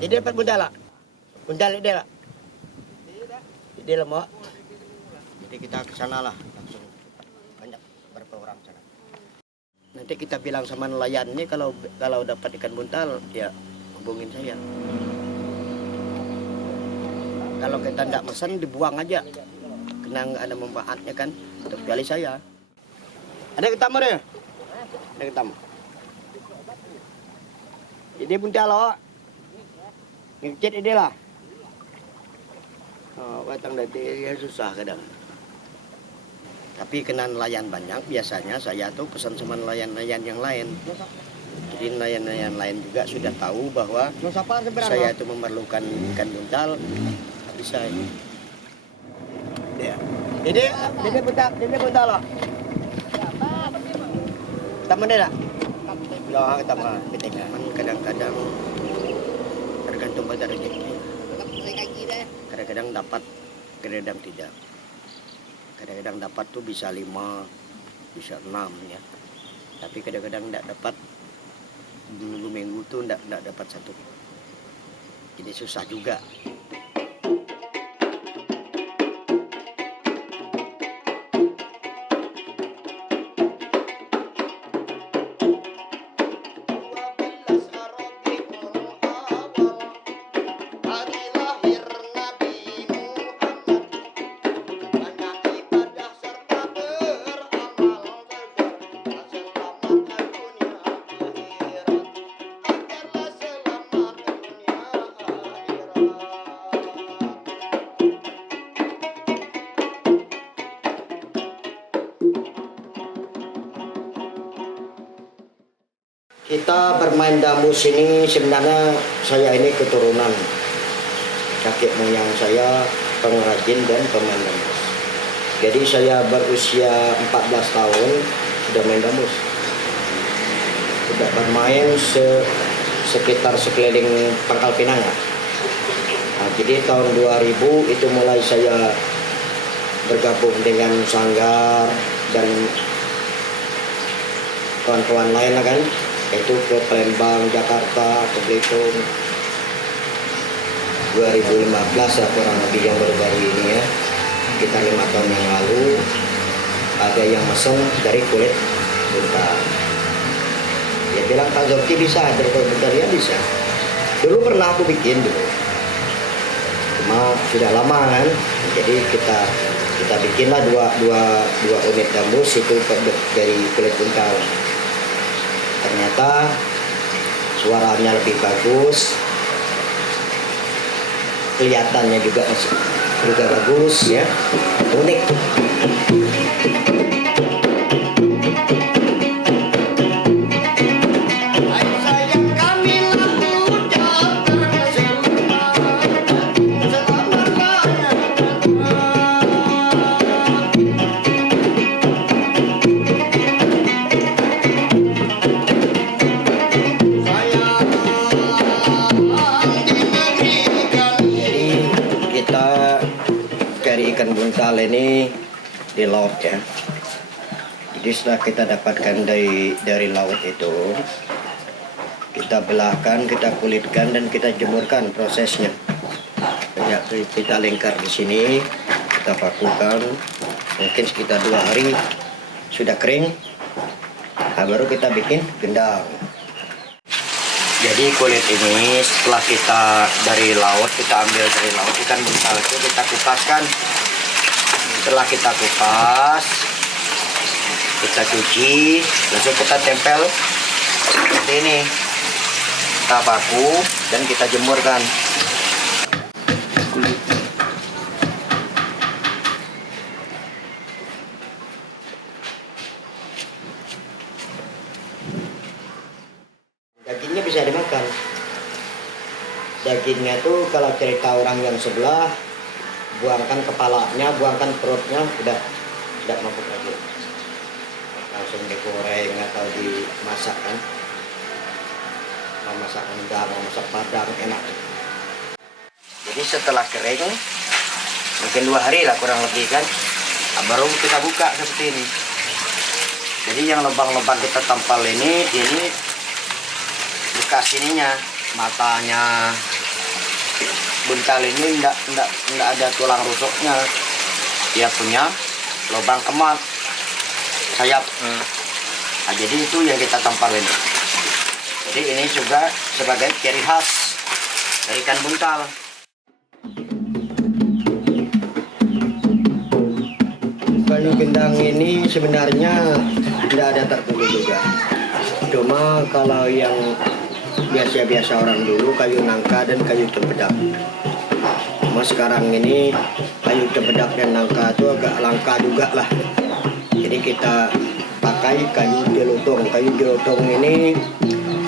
Ini dapat bundala. Bundala dia lah. Dia lah mau. Jadi kita ke sana lah langsung banyak berapa orang sana. Nanti kita bilang sama nelayan nih kalau dapat ikan buntal ya hubungin saya. Kalau kita tidak pesan dibuang aja. Kena nggak ada manfaatnya kan. Kecuali saya. Ada ketemu deh. Ada ketemu. Ini buntal loh. Ngecet ini lah. Oh, batang dari ya susah kadang. Tapi kena nelayan banyak, biasanya saya tuh pesan sama nelayan-nelayan yang lain. Jadi nelayan-nelayan lain juga sudah tahu bahwa saya itu memerlukan ikan buntal. Bisa ini. Ya. Ini buntal loh. Taman dia tak? Loh, taman. Kadang-kadang tergantung pada rezeki. Kadang-kadang dapat, kadang-kadang tidak. Kadang-kadang dapat tuh bisa 5, bisa 6 ya. Tapi kadang-kadang tidak dapat, minggu tuh tidak dapat 1. Jadi susah juga. Kita bermain dambus ini sebenarnya saya ini keturunan kakek moyang saya pengrajin dan pemain dambus. Jadi saya berusia 14 tahun sudah main dambus. Sudah bermain sekitar sekeliling Pangkal Pinang. Nah, jadi tahun 2000 itu mulai saya bergabung dengan Sanggar dan kawan-kawan lain lah kan. Itu ke Palembang, Jakarta, ke Belitung 2015 ya kurang lebih yang baru-baru ini ya. Kita 5 tahun yang lalu ada yang mesen dari kulit buntal. Dia bilang Pak Zorki bisa dari kulit buntal, ya bisa. Dulu pernah aku bikin dulu, cuma sudah lama kan. Jadi kita bikinlah dua unit dambus itu dari kulit buntal. Ternyata suaranya lebih bagus, kelihatannya juga bagus ya, unik. Ikan buntal ini di laut ya. Jadi setelah kita dapatkan dari laut itu, kita belahkan, kita kulitkan dan kita jemurkan prosesnya. Ya, kita lingkar di sini, kita pakukan, mungkin sekitar 2 hari sudah kering. Nah, baru kita bikin gendang. Jadi kulit ini setelah kita dari laut, kita ambil dari laut ikan buntal itu kita kupaskan. Setelah kita kupas, kita cuci, langsung kita tempel seperti ini. Kita paku dan kita jemurkan. Dagingnya bisa dimakan. Dagingnya tuh kalau cerita orang yang sebelah, buangkan kepalanya, buangkan perutnya, udah tidak mabuk lagi. Langsung digoreng atau dimasak kan. Mau masak rendang, mau masak padang, enak. Jadi setelah kering, mungkin 2 hari lah kurang lebih kan, baru kita buka seperti ini. Jadi yang lubang-lubang kita tampal ini bekas ininya, matanya, buntal ini enggak ada tulang rusuknya. Dia punya lubang kemat sayap. Nah, jadi itu yang kita tampal ini. Jadi ini juga sebagai ciri khas dari ikan buntal. Kayu gendang ini sebenarnya tidak ada tertentu juga. Cuma kalau yang biasa-biasa orang dulu kayu nangka dan kayu cempedak. Cuma sekarang ini kayu cempedak dan nangka itu agak langka juga lah. Jadi kita pakai kayu gelotong. Kayu gelotong ini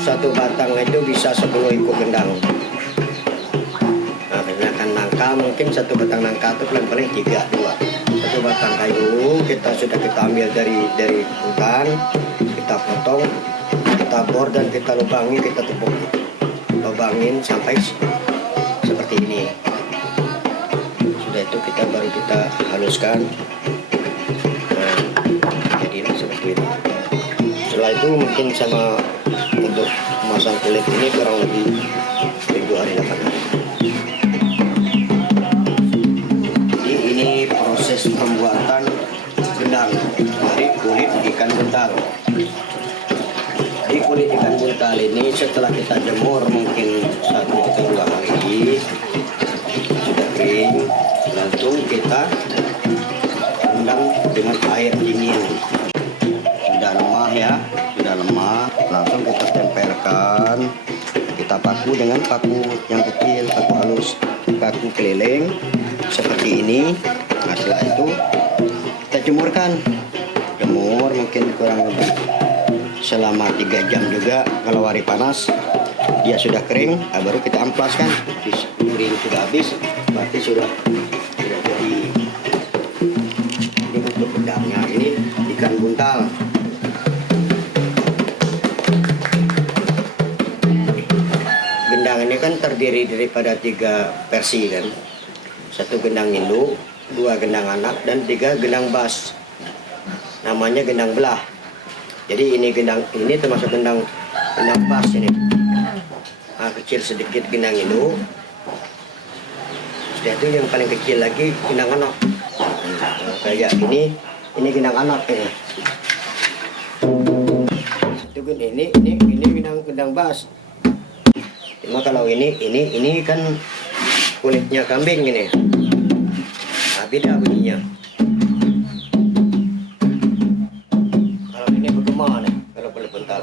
satu batang itu bisa 10 ekor gendang. Nah, sedangkan nangka mungkin satu batang nangka itu paling 3-2. Satu batang kayu kita ambil dari hutan, kita potong, kita bor dan kita lubangi, kita tepuk, lubangin sampai seperti ini. Sudah itu baru kita haluskan. Nah, jadi seperti ini. Setelah itu mungkin sama untuk memasang kulit ini kurang lebih 7 hari 8 hari. Jadi ini proses pembuatan gendang dari kulit ikan buntal. Di kulit ikan buntal ini setelah kita jemur mungkin 1-2 hari sudah kering, langsung kita rendam dengan air dingin. Sudah lemah ya, sudah lemah, langsung kita tempelkan. Kita paku dengan paku yang kecil, paku halus, paku keliling seperti ini. Nah, setelah itu kita jemurkan, jemur mungkin kurang lebih selama 3 jam juga. Kalau hari panas dia sudah kering, baru kita amplaskan. Kering sudah habis, berarti sudah jadi. Ini untuk gendangnya, ini ikan buntal. Gendang ini kan terdiri daripada 3 versi kan. 1 gendang induk, 2 gendang anak, dan 3 gendang bas. Namanya gendang belah. Jadi ini termasuk gendang bas ini. Nah, kecil sedikit gendang induk. Setelah itu yang paling kecil lagi gendang anak. Nah, kayak ini gendang anak ini. Itu ini gendang bas. Cuma kalau ini kan kulitnya kambing ini. Nah, beda bunyinya. Kalau ini bagaimana kalau kulit buntal?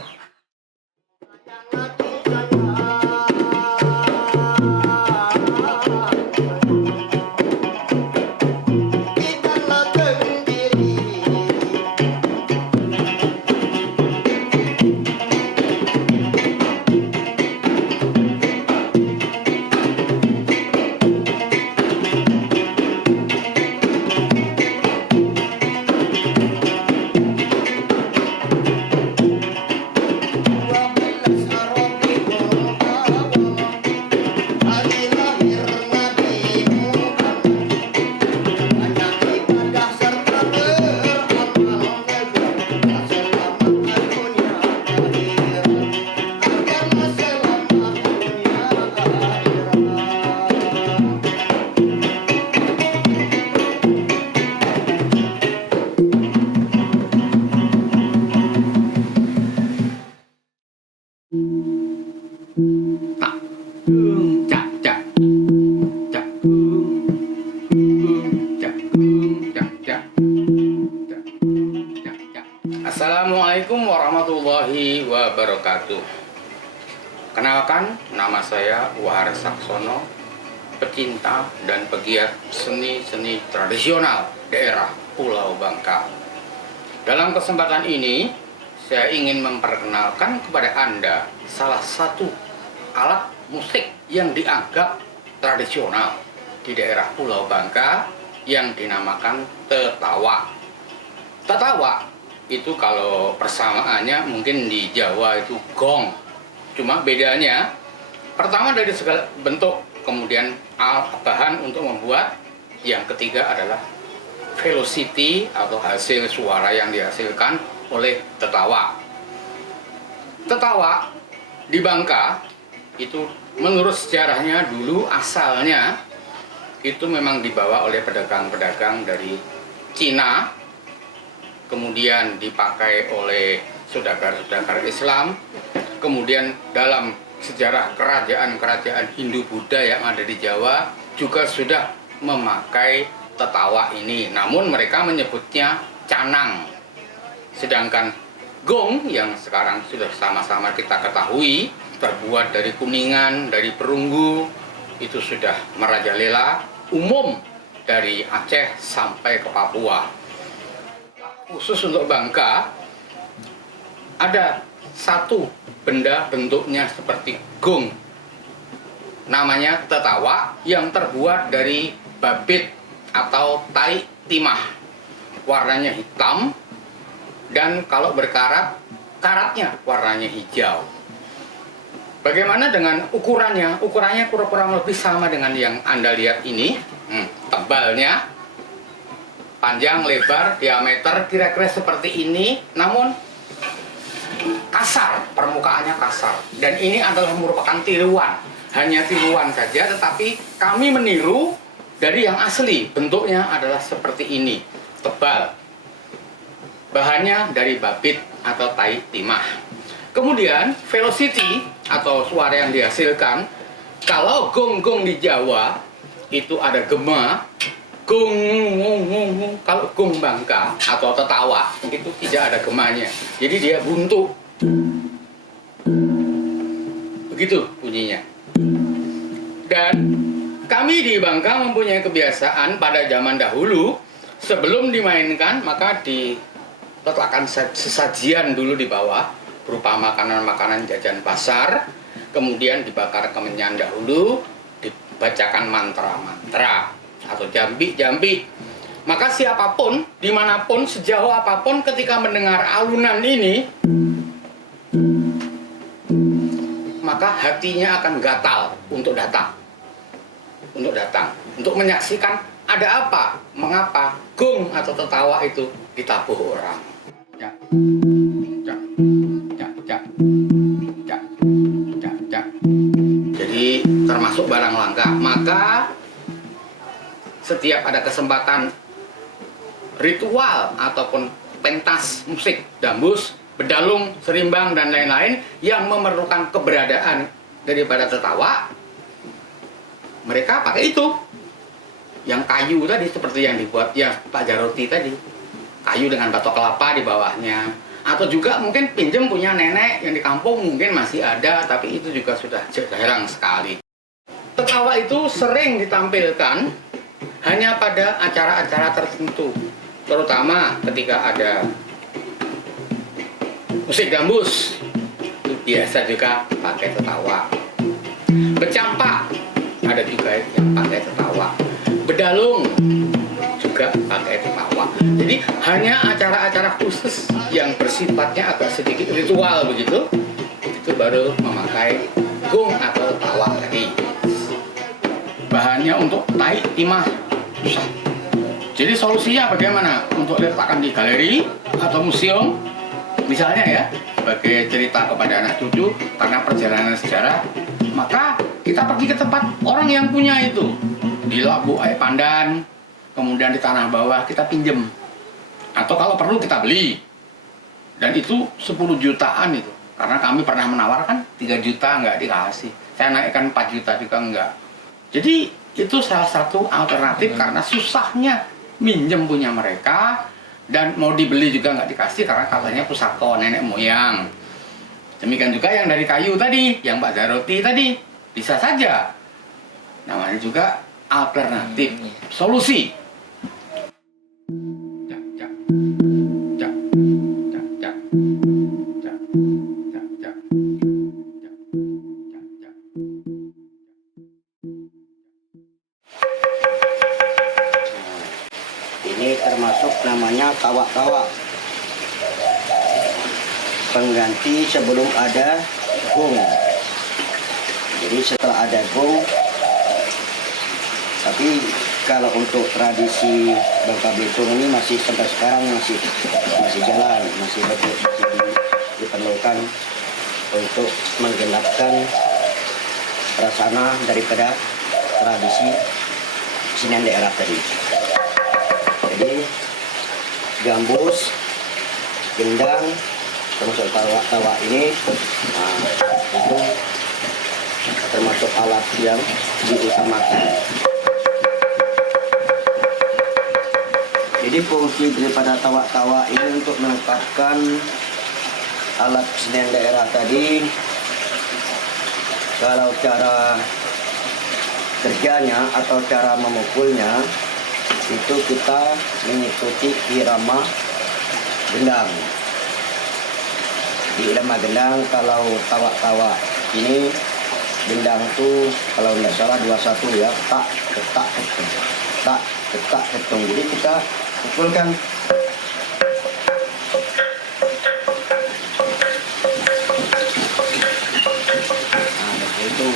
Assalamualaikum warahmatullahi wabarakatuh. Kenalkan, nama saya Wahar Saksono, pecinta dan pegiat seni-seni tradisional daerah Pulau Bangka. Dalam kesempatan ini, saya ingin memperkenalkan kepada Anda salah satu alat musik yang dianggap tradisional di daerah Pulau Bangka yang dinamakan tetawa. Tetawa itu kalau persamaannya mungkin di Jawa itu gong. Cuma bedanya, pertama dari segala bentuk, kemudian bahan untuk membuat, yang ketiga adalah velocity atau hasil suara yang dihasilkan oleh tetawa. Tetawa di Bangka itu menurut sejarahnya dulu asalnya itu memang dibawa oleh pedagang-pedagang dari Cina, kemudian dipakai oleh saudagar-saudagar Islam, kemudian dalam sejarah kerajaan-kerajaan Hindu-Buddha yang ada di Jawa juga sudah memakai tetawak ini, namun mereka menyebutnya canang. Sedangkan gong yang sekarang sudah sama-sama kita ketahui terbuat dari kuningan, dari perunggu, itu sudah merajalela, umum dari Aceh sampai ke Papua. Khusus untuk Bangka, ada satu benda bentuknya seperti gong, namanya tetawak, yang terbuat dari babit atau tai timah. Warnanya hitam, dan kalau berkarat, karatnya warnanya hijau. Bagaimana dengan ukurannya? Ukurannya kurang lebih sama dengan yang Anda lihat ini. Tebalnya, panjang, lebar, diameter kira-kira seperti ini, namun kasar, permukaannya kasar. Dan ini adalah merupakan tiruan, hanya tiruan saja, tetapi kami meniru dari yang asli. Bentuknya adalah seperti ini, tebal. Bahannya dari babit atau tai timah. Kemudian velocity atau suara yang dihasilkan, kalau gong-gong di Jawa itu ada gema, gong, kalau gong Bangka atau tetawak itu tidak ada gemanya, jadi dia buntu, begitu bunyinya. Dan kami di Bangka mempunyai kebiasaan pada zaman dahulu, sebelum dimainkan maka diletakkan sesajian dulu di bawah berupa makanan-makanan jajan pasar, kemudian dibakar kemenyan dahulu, dibacakan mantra-mantra atau jambi-jambi. Maka siapapun, dimanapun, sejauh apapun ketika mendengar alunan ini, maka hatinya akan gatal untuk datang. Untuk menyaksikan ada apa, mengapa gong atau tertawa itu ditabuh orang. Ya. Jadi termasuk barang langka. Maka setiap ada kesempatan ritual ataupun pentas musik, dambus, bedalung, serimbang, dan lain-lain yang memerlukan keberadaan daripada tertawa, mereka pakai itu. Yang kayu tadi, seperti yang dibuat ya Pak Jaroti tadi, kayu dengan batok kelapa di bawahnya. Atau juga mungkin pinjem punya nenek yang di kampung, mungkin masih ada, tapi itu juga sudah jarang sekali. Tertawa itu sering ditampilkan hanya pada acara-acara tertentu, terutama ketika ada musik gambus, itu biasa juga pakai tertawa. Bercampak ada juga yang pakai tertawa. Bedalung juga pakai tertawa. Jadi hanya acara-acara khusus yang bersifatnya agak sedikit ritual begitu, itu baru memakai gong atau tertawa tadi. Bahannya untuk tai timah susah. Jadi solusinya bagaimana? Untuk diletakkan di galeri atau museum misalnya ya, sebagai cerita kepada anak cucu karena perjalanan sejarah, maka kita pergi ke tempat orang yang punya itu, di Labu Air Pandan, kemudian di Tanah Bawah kita pinjem, atau kalau perlu kita beli. Dan itu 10 jutaan itu, karena kami pernah menawarkan 3 juta nggak dikasih, saya naikkan 4 juta juga enggak. Jadi itu salah satu alternatif karena susahnya minjem punya mereka, dan mau dibeli juga nggak dikasih karena katanya pusaka nenek moyang. Demikian juga yang dari kayu tadi, yang Pak Jaroti tadi, bisa saja. Namanya juga alternatif solusi. Ini termasuk namanya tawak-tawak, pengganti sebelum ada gong. Jadi setelah ada gong, tapi kalau untuk tradisi Bangka Belitung ini masih sampai sekarang masih jalan, masih diperlukan untuk menggenapkan rasana daripada tradisi kesenian daerah tadi. Jadi gambus, gendang, termasuk tawa ini, itu termasuk alat yang diutamakan. Jadi fungsi daripada tawa-tawa ini untuk melengkapkan alat kesenian daerah tadi. Kalau cara kerjanya atau cara memukulnya itu kita mengikuti irama gendang. Di irama gendang, kalau tawa-tawa ini gendang tuh kalau tidak salah 21 ya, tak ketak ketung, tak ketak ketung. Jadi kita pukulkan. Nah, itu.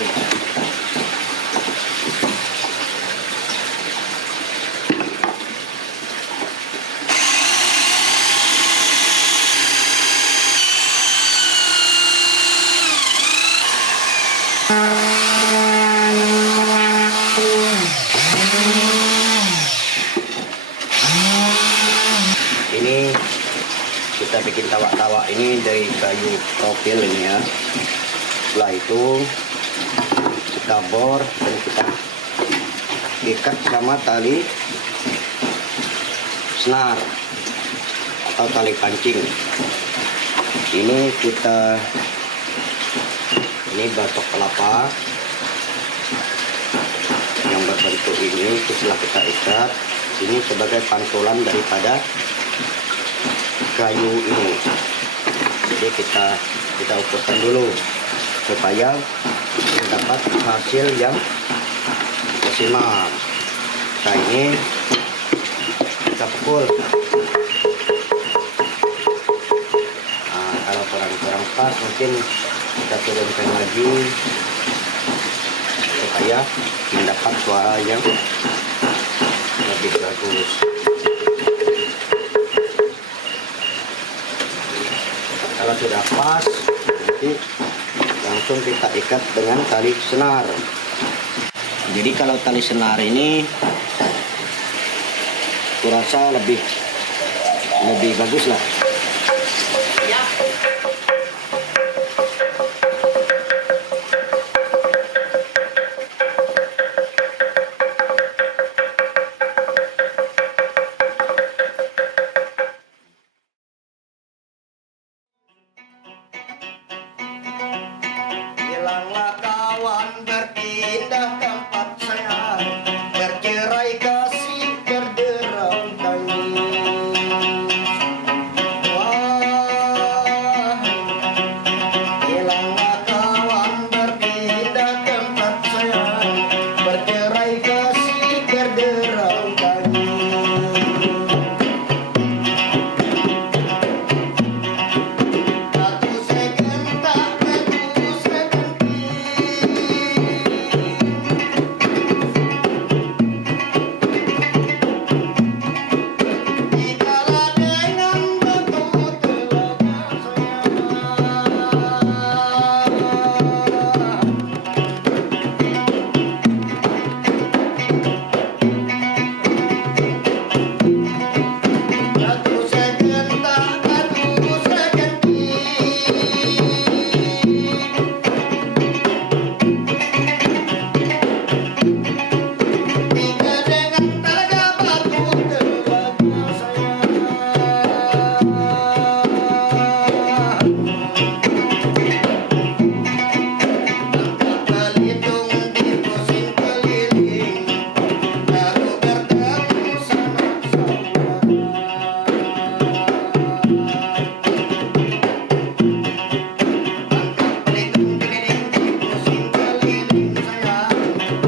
Ini kita bikin tawa-tawa ini dari kayu profil ini ya. Setelah itu kita bor dan kita ikat sama tali senar atau tali pancing. Ini batok kelapa yang berbentuk ini setelah kita ikat, ini sebagai pantulan daripada kayu ini. Jadi kita ukurkan dulu supaya mendapat hasil yang maksimal. Nah, ini kita pukul. Nah, kalau kurang pas mungkin kita turunkan lagi supaya mendapat suara yang lebih bagus. Kalau sudah pas, nanti langsung kita ikat dengan tali senar. Jadi kalau tali senar ini kurasa lebih bagus lah. Hilanglah kawan, berpindah tempat sayang, bercerai kasih, berderau tangis. Wah, hilanglah kawan, berpindah tempat sayang, bercerai kasih, berderau tangis.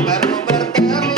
Baru bertemu